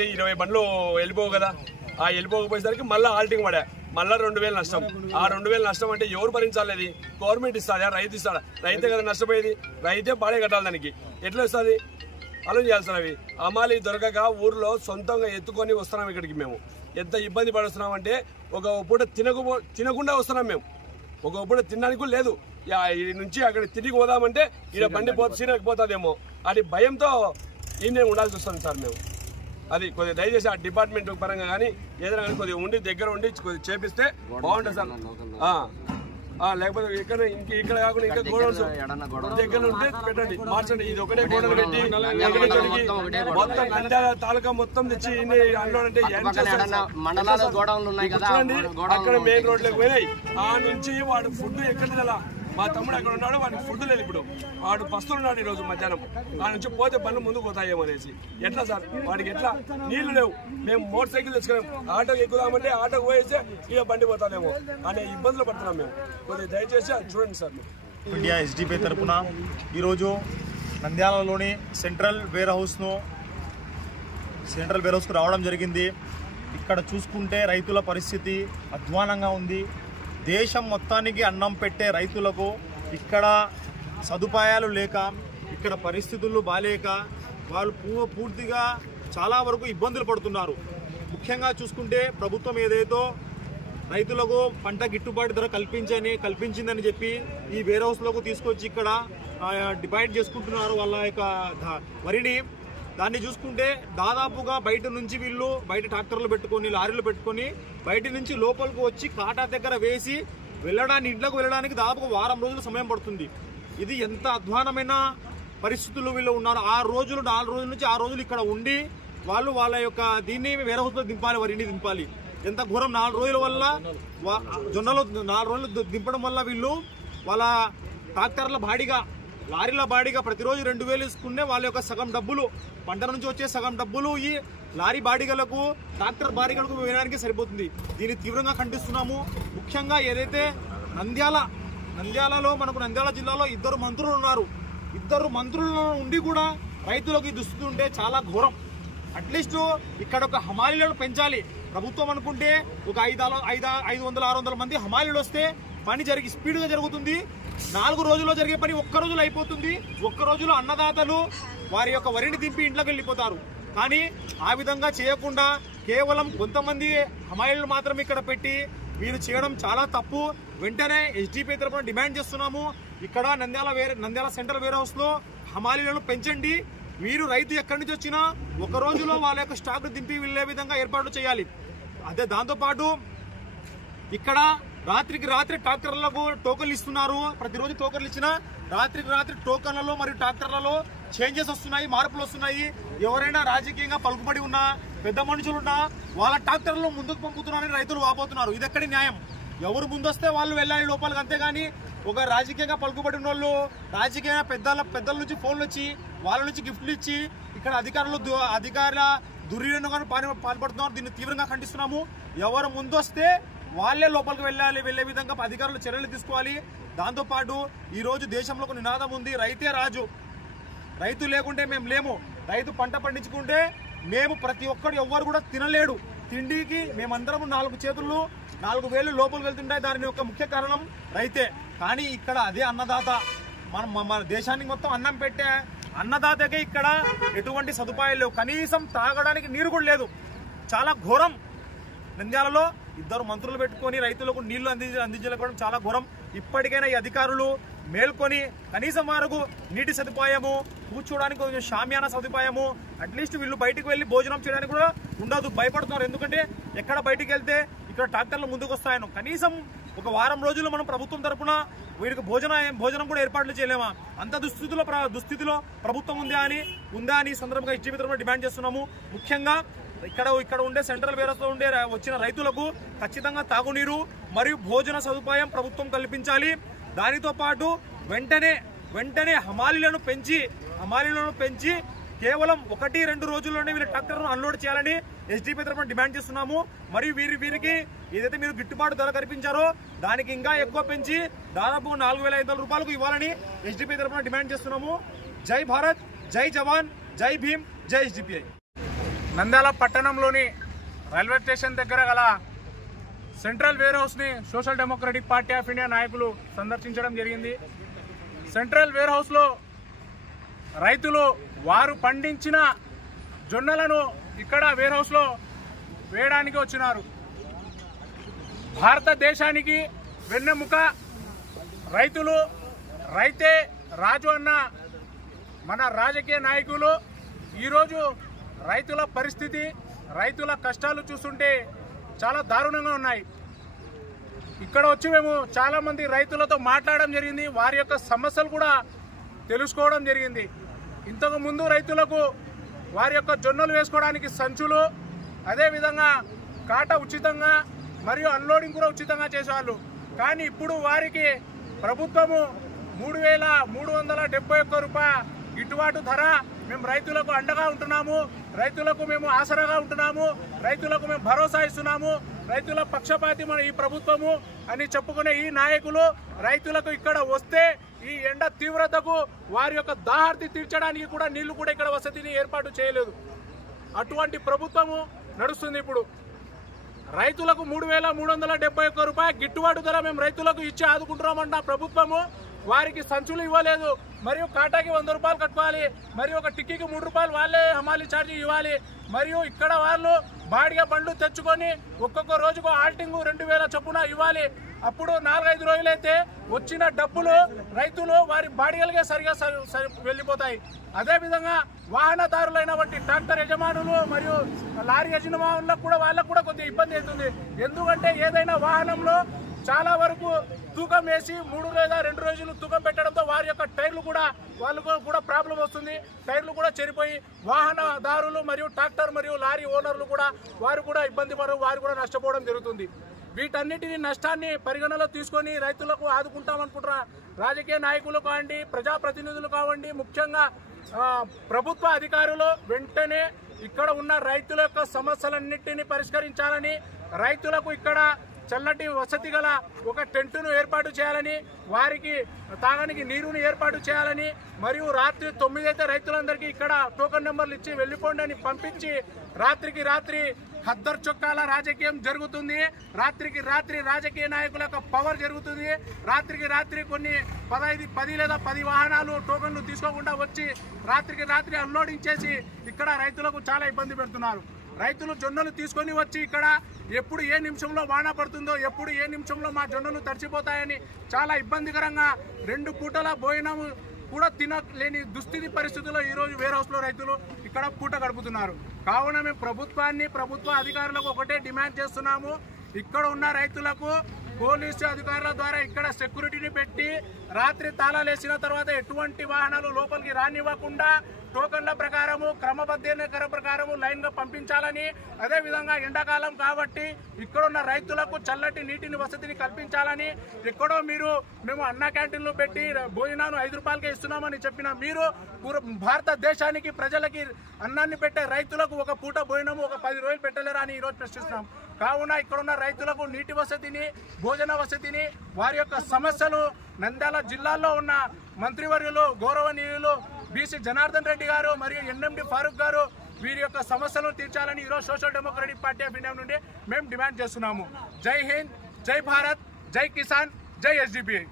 ఏంటి 20 బండ్లు వెళ్ళిపోవు కదా, ఆ వెళ్ళిపోకపోయేసరికి మళ్ళీ ఆల్టింగ్ పడా, మళ్ళీ 2000 నష్టం. ఆ 2000 నష్టం అంటే ఎవరు భరించాలి? అది గవర్నమెంట్ ఇస్తుందా, రైతు ఇస్తాడా? రైతే కదా నష్టపోయేది, రైతే బాడే కట్టాలి. దానికి ఎట్లా వస్తుంది? అలా చేయాల్సిన అవి అమాలి దొరకక ఊర్లో సొంతంగా ఎత్తుకొని వస్తున్నాం ఇక్కడికి. మేము ఎంత ఇబ్బంది పడుస్తున్నామంటే ఒక పూట తినకుండా వస్తున్నాం మేము. ఒక పూట తినడానికి లేదు. ఈ నుంచి అక్కడ తిరిగి పోదామంటే ఈడ బండి సీనకపోతుందేమో అని భయంతో ఈయన ఉండాల్సి వస్తుంది సార్ మేము. అది కొద్దిగా దయచేసి ఆ డిపార్ట్మెంట్ పరంగా కానీ ఏదైనా కానీ కొద్దిగా ఉండి దగ్గర ఉండి కొద్దిగా చేపిస్తే బాగుంటుంది సార్. లేకపోతే ఇక్కడ కాకుండా ఇంకా గోడౌన్స్ దగ్గర ఉంటే పెట్టండి, మార్చండి. ఇది ఒకటే గోడలు పెట్టి మొత్తం నంద్యాల తాలూకా మొత్తం తెచ్చి అన్లోడ్ అంటే అక్కడ మెయిన్ రోడ్లోకి పోయినాయి. ఆ నుంచి వాడు ఫుడ్ ఎక్కడ నెల మా తమ్ముడు అక్కడ ఉన్నాడు, వాడికి ఫుడ్ లేదు. ఇప్పుడు వాడు పస్తులున్నాడు ఈరోజు మధ్యాహ్నం. ఆ నుంచి పోతే పనులు ముందుకు పోతాయేమో అనేసి. ఎట్లా సార్ వాడికి? ఎట్లా నీళ్లు లేవు. మేము మోటార్ సైకిల్ తెచ్చుకున్నాం, ఆటోకి ఎక్కుదామంటే ఆటోకి పోయేస్తే ఇక బండి పోతాదేమో అనే ఇబ్బందులు పడుతున్నాం మేము. కొద్దిగా దయచేసి అది చూడండి సార్. ఇండియా ఎస్డిపి తరఫున ఈరోజు నంద్యాలలోని సెంట్రల్ వేర్ హౌస్కు రావడం జరిగింది. ఇక్కడ చూసుకుంటే రైతుల పరిస్థితి అధ్వానంగా ఉంది. దేశం మొత్తానికి అన్నం పెట్టే రైతులకు ఇక్కడ సదుపాయాలు లేక, ఇక్కడ పరిస్థితులు బాలేక వాళ్ళు పూర్తిగా చాలా వరకు ఇబ్బందులు పడుతున్నారు. ముఖ్యంగా చూసుకుంటే ప్రభుత్వం ఏదైతే రైతులకు పంట గిట్టుబాటు ధర కల్పించిందని చెప్పి ఈ వేర్ హౌస్లోకి తీసుకొచ్చి ఇక్కడ డివైడ్ చేసుకుంటున్నారు వాళ్ళ యొక్క వరిని. దాన్ని చూసుకుంటే దాదాపుగా బయట నుంచి వీళ్ళు బయట ట్రాక్టర్లు పెట్టుకొని లారీలు పెట్టుకొని బయట నుంచి లోపలికి వచ్చి కాటా దగ్గర వేసి ఇంట్లోకి వెళ్ళడానికి దాదాపుగా వారం రోజులు సమయం పడుతుంది. ఇది ఎంత అధ్వానమైన పరిస్థితుల్లో వీళ్ళు ఉన్నారు. 4 రోజులు నుంచి 6 రోజులు ఇక్కడ ఉండి వాళ్ళు వాళ్ళ యొక్క దీన్ని వేరే హౌస్లో దింపాలి, వరిని దింపాలి. ఎంత ఘోరం! 4 రోజుల వల్ల జొన్నలు 4 రోజులు దింపడం వల్ల వీళ్ళు వాళ్ళ ట్రాక్టర్ల బాడీగా లారీల బాడీగా ప్రతిరోజు 2000 ఇసుకునే వాళ్ళ యొక్క సగం డబ్బులు పంట నుంచి వచ్చే సగం డబ్బులు ఈ లారీ బాడీగలకు ట్రాక్టర్ బాడీగలకు వేయడానికి సరిపోతుంది. దీన్ని తీవ్రంగా ఖండిస్తున్నాము. ముఖ్యంగా ఏదైతే నంద్యాలలో మనకు నంద్యాల జిల్లాలో 2 మంత్రులు ఉన్నారు. 2 మంత్రులు ఉండి కూడా రైతులకు దుస్థితి ఉంటే చాలా ఘోరం. అట్లీస్ట్ ఇక్కడ ఒక హమాలీలను పెంచాలి. ప్రభుత్వం అనుకుంటే ఒక 500-600 మంది హమాలీలు వస్తే పని స్పీడ్గా జరుగుతుంది. 4 రోజుల్లో జరిగే పని 1 రోజులో అయిపోతుంది. 1 రోజులో అన్నదాతలు వారి యొక్క వరిని దింపి ఇంట్లోకి వెళ్ళిపోతారు. కానీ ఆ విధంగా చేయకుండా కేవలం కొంతమంది హమాలీలు మాత్రం ఇక్కడ పెట్టి వీరు చేయడం చాలా తప్పు. వెంటనే ఎస్డిపి తరఫున డిమాండ్ చేస్తున్నాము. ఇక్కడ నంద్యాల సెంట్రల్ వేర్ హౌస్ లో హమాలీలను పెంచండి. వీరు రైతు ఎక్కడి నుంచి వచ్చినా 1 రోజులో వాళ్ళ యొక్క స్టాక్ దింపి వెళ్లే విధంగా ఏర్పాట్లు చేయాలి. అదే దాంతోపాటు ఇక్కడ రాత్రికి రాత్రి ట్రాక్టర్లకు టోకన్లు ఇస్తున్నారు. ప్రతిరోజు టోకన్లు ఇచ్చినా రాత్రికి రాత్రి టోకన్లలో మరియు ట్రాక్టర్లలో చేంజెస్ వస్తున్నాయి, మార్పులు వస్తున్నాయి. ఎవరైనా రాజకీయంగా పలుకుబడి ఉన్నా, పెద్ద మనుషులున్నా వాళ్ళ ట్రాక్టర్లు ముందుకు పంపుతున్నారని రైతులు వాపోతున్నారు. ఇది ఎక్కడి న్యాయం? ఎవరు ముందొస్తే వాళ్ళు వెళ్ళాలి లోపలికి, అంతేగాని ఒక రాజకీయంగా పలుకుబడి ఉన్న వాళ్ళు రాజకీయ పెద్దల నుంచి ఫోన్లు వచ్చి వాళ్ళ నుంచి గిఫ్ట్లు ఇచ్చి ఇక్కడ అధికారుల దుర్వినియోగాన్ని పాల్పడుతున్నారు. దీన్ని తీవ్రంగా ఖండిస్తున్నాము. ఎవరు ముందొస్తే వాళ్ళే లోపలికి వెళ్లే విధంగా అధికారులు చర్యలు తీసుకోవాలి. దాంతోపాటు ఈ రోజు దేశంలో ఒక నినాదం ఉంది, రైతే రాజు. రైతు లేకుంటే మేము లేము. రైతు పంట పండించుకుంటే మేము ప్రతి ఒక్కరు ఎవ్వరు కూడా తినలేడు. తిండికి మేమందరం 4 చేతులు 4 వేలు లోపలికి వెళ్తుంటాయి. దాని యొక్క ముఖ్య కారణం రైతే. కానీ ఇక్కడ అదే అన్నదాత మన దేశానికి మొత్తం అన్నం పెట్టే అన్నదాతకే ఇక్కడ ఎటువంటి సదుపాయాలు లేవు. కనీసం తాగడానికి నీరు కూడా లేదు. చాలా ఘోరం. నంద్యాలలో 2 మంత్రులు పెట్టుకొని రైతులకు నీళ్లు అందించలేకపోవడం చాలా ఘోరం. ఇప్పటికైనా ఈ అధికారులు మేల్కొని కనీసం వరకు నీటి సదుపాయము, కూర్చోడానికి కొంచెం షామియానా సదుపాయము, అట్లీస్ట్ వీళ్ళు బయటకు వెళ్ళి భోజనం చేయడానికి కూడా ఉండదు. భయపడుతున్నారు. ఎందుకంటే ఎక్కడ బయటికి వెళ్తే ఇక్కడ ట్రాక్టర్లు ముందుకు వస్తాయను. కనీసం ఒక వారం రోజులు మనం ప్రభుత్వం తరఫున వీరికి భోజనం కూడా ఏర్పాట్లు చేయలేమా? అంత దుస్థితిలో ప్రభుత్వం ఉందా అని సందర్భంగా ఎస్డిపి తరఫున డిమాండ్ చేస్తున్నాము. ముఖ్యంగా ఇక్కడ ఉండే సెంట్రల్ వేరస్ లో ఉండే వచ్చిన రైతులకు ఖచ్చితంగా తాగునీరు మరియు భోజన సదుపాయం ప్రభుత్వం కల్పించాలి. దానితో పాటు వెంటనే హమాలీలను పెంచి కేవలం 1-2 రోజుల్లోనే వీళ్ళ ట్రాక్టర్ను అన్లోడ్ చేయాలని ఎస్డిపి తరఫున డిమాండ్ చేస్తున్నాము. మరియు వీరికి ఏదైతే మీరు గిట్టుబాటు ధర కల్పించారో దానికి ఇంకా ఎక్కువ పెంచి దాదాపు 4500 రూపాయలకు ఇవ్వాలని ఎస్డిపి తరఫున డిమాండ్ చేస్తున్నాము. జై భారత్, జై జవాన్, జై భీమ్, జై ఎస్డిపిఐ. నంద్యాల పట్టణంలోని రైల్వే స్టేషన్ దగ్గర గల సెంట్రల్ వేర్ హౌస్ని social democratic party of India నాయకులు సందర్శించడం జరిగింది. సెంట్రల్ వేర్ హౌస్లో రైతులు వారు పండించిన జొన్నలను ఇక్కడ వేర్ హౌస్లో వేయడానికి వచ్చినారు. భారతదేశానికి వెన్నెముక రైతులు, రైతే రాజు అన్న మన రాజకీయ నాయకులు ఈరోజు రైతుల పరిస్థితి, రైతుల కష్టాలు చూస్తుంటే చాలా దారుణంగా ఉన్నాయి. ఇక్కడ వచ్చి మేము చాలామంది రైతులతో మాట్లాడడం జరిగింది. వారి యొక్క సమస్యలు కూడా తెలుసుకోవడం జరిగింది. ఇంతకు ముందు రైతులకు వారి యొక్క జొన్నలు వేసుకోవడానికి సంచులు, అదేవిధంగా కాట ఉచితంగా మరియు అన్లోడింగ్ కూడా ఉచితంగా చేసేవాళ్ళు. కానీ ఇప్పుడు వారికి ప్రభుత్వము 3,371 రూపాయల గిట్టుబాటు ధర, మేము రైతులకు అండగా ఉంటున్నాము, రైతులకు మేము ఆసరాగా ఉంటున్నాము, రైతులకు మేము భరోసా ఇస్తున్నాము, రైతుల పక్షపాతి మన ఈ ప్రభుత్వము అని చెప్పుకునే ఈ నాయకులు రైతులకు ఇక్కడ వస్తే ఈ ఎండ తీవ్రతకు వారి యొక్క దాహార్తి తీర్చడానికి కూడా నీళ్లు కూడా ఇక్కడ వసతిని ఏర్పాటు చేయలేదు. అటువంటి ప్రభుత్వము నడుస్తుంది. ఇప్పుడు రైతులకు 3,371 రూపాయల గిట్టుబాటు ధర మేము రైతులకు ఇచ్చి ఆదుకుంటున్నామన్న ప్రభుత్వము వారికి సంచులు ఇవ్వలేదు, మరియు కాటాకి 100 రూపాయలు కట్టుకోవాలి, మరియు ఒక టిక్కీకి 3 రూపాయలు వాళ్ళే హమాలి ఛార్జీ ఇవ్వాలి, మరియు ఇక్కడ వాళ్ళు బాడిగ బండ్లు తెచ్చుకొని ఒక్కొక్క రోజుకు ఆల్టింగ్ 2,000 చొప్పున ఇవ్వాలి. అప్పుడు 4-5 రోజులైతే వచ్చిన డబ్బులు రైతులు వారి బాడిగలకే సరిగా వెళ్ళిపోతాయి. అదేవిధంగా వాహనదారులైన వంటి ట్రాక్టర్ యజమానులు మరియు లారీ యజమానులకు కూడా వాళ్ళకు కూడా కొద్దిగా ఇబ్బంది అవుతుంది. ఎందుకంటే ఏదైనా వాహనంలో చాలా వరకు తూకం వేసి 3 లేదా 2 రోజులు తూకం పెట్టడంతో వారి యొక్క టైర్లు కూడా వాళ్ళకు కూడా ప్రాబ్లం వస్తుంది. టైర్లు కూడా చెడిపోయి వాహనదారులు మరియు ట్రాక్టర్ మరియు లారీ ఓనర్లు కూడా వారు కూడా ఇబ్బంది పడరు, వారు కూడా నష్టపోవడం జరుగుతుంది. వీటన్నిటిని నష్టాన్ని పరిగణలో తీసుకొని రైతులకు ఆదుకుంటామనుకుంటున్న రాజకీయ నాయకులు కావండి, ప్రజాప్రతినిధులు కావండి, ముఖ్యంగా ప్రభుత్వ అధికారులు వెంటనే ఇక్కడ ఉన్న రైతుల యొక్క సమస్యలన్నింటినీ పరిష్కరించాలని, రైతులకు ఇక్కడ చల్లటి వసతి గల ఒక టెంటును ఏర్పాటు చేయాలని, వారికి తాగడానికి నీరుని ఏర్పాటు చేయాలని, మరియు రాత్రి 9 అయితే రైతులందరికీ ఇక్కడ టోకన్ నెంబర్లు ఇచ్చి వెళ్ళిపోండి అని పంపించి రాత్రికి రాత్రి ఖద్దర్ చొక్కాల రాజకీయం జరుగుతుంది. రాత్రికి రాత్రి రాజకీయ నాయకుల యొక్క పవర్ జరుగుతుంది. రాత్రికి రాత్రి కొన్ని 10 లేదా 10 వాహనాలు టోకన్లు తీసుకోకుండా వచ్చి రాత్రికి రాత్రి అన్లోడింగ్ చేసి ఇక్కడ రైతులకు చాలా ఇబ్బంది పెడుతున్నారు. రైతులు జొన్నలు తీసుకొని వచ్చి ఇక్కడ ఎప్పుడు ఏ నిమిషంలో వాన పడుతుందో, ఎప్పుడు ఏ నిమిషంలో మా జొన్నలు తడిచిపోతాయని చాలా ఇబ్బందికరంగా 2 పూటల భోజనం కూడా తినలేని దుస్థితి పరిస్థితుల్లో ఈరోజు వేర్ హౌస్లో రైతులు ఇక్కడ పూట గడుపుతున్నారు. కావున మేము ప్రభుత్వ అధికారులకు ఒకటే డిమాండ్ చేస్తున్నాము. ఇక్కడ ఉన్న రైతులకు పోలీసు అధికారుల ద్వారా ఇక్కడ సెక్యూరిటీని పెట్టి రాత్రి తాళాలు వేసిన తర్వాత ఎటువంటి వాహనాలు లోపలికి రానివ్వకుండా టోకన్ల ప్రకారము క్రమబద్ధీకరణ ప్రకారము లైన్ గా పంపించాలని, అదేవిధంగా ఎండాకాలం కాబట్టి ఇక్కడున్న రైతులకు చల్లటి నీటిని వసతిని కల్పించాలని, ఎక్కడో మేము అన్న క్యాంటీన్లు పెట్టి భోజనాలు 5 రూపాయలకే ఇస్తున్నామని చెప్పిన మీరు భారతదేశానికి ప్రజలకి అన్నాన్ని పెట్టే రైతులకు ఒక పూట భోజనము ఒక 10 రోజులు పెట్టలేరా అని ఈరోజు ప్రశ్నిస్తున్నాం. కావున ఇక్కడున్న రైతులకు నీటి వసతిని, భోజన వసతిని, వారి యొక్క సమస్యలు నంద్యాల జిల్లాలో ఉన్న మంత్రివర్యులు గౌరవనీయులు బీసీ జనార్దన్ రెడ్డి గారు మరియు ఎన్ఎండి ఫారూక్ గారు వీరి యొక్క సమస్యలను తీర్చాలని ఈరోజు social democratic party of India నుండి మేము డిమాండ్ చేస్తున్నాము. జై హింద్, జై భారత్, జై కిసాన్, జై ఎస్డిపిఐ.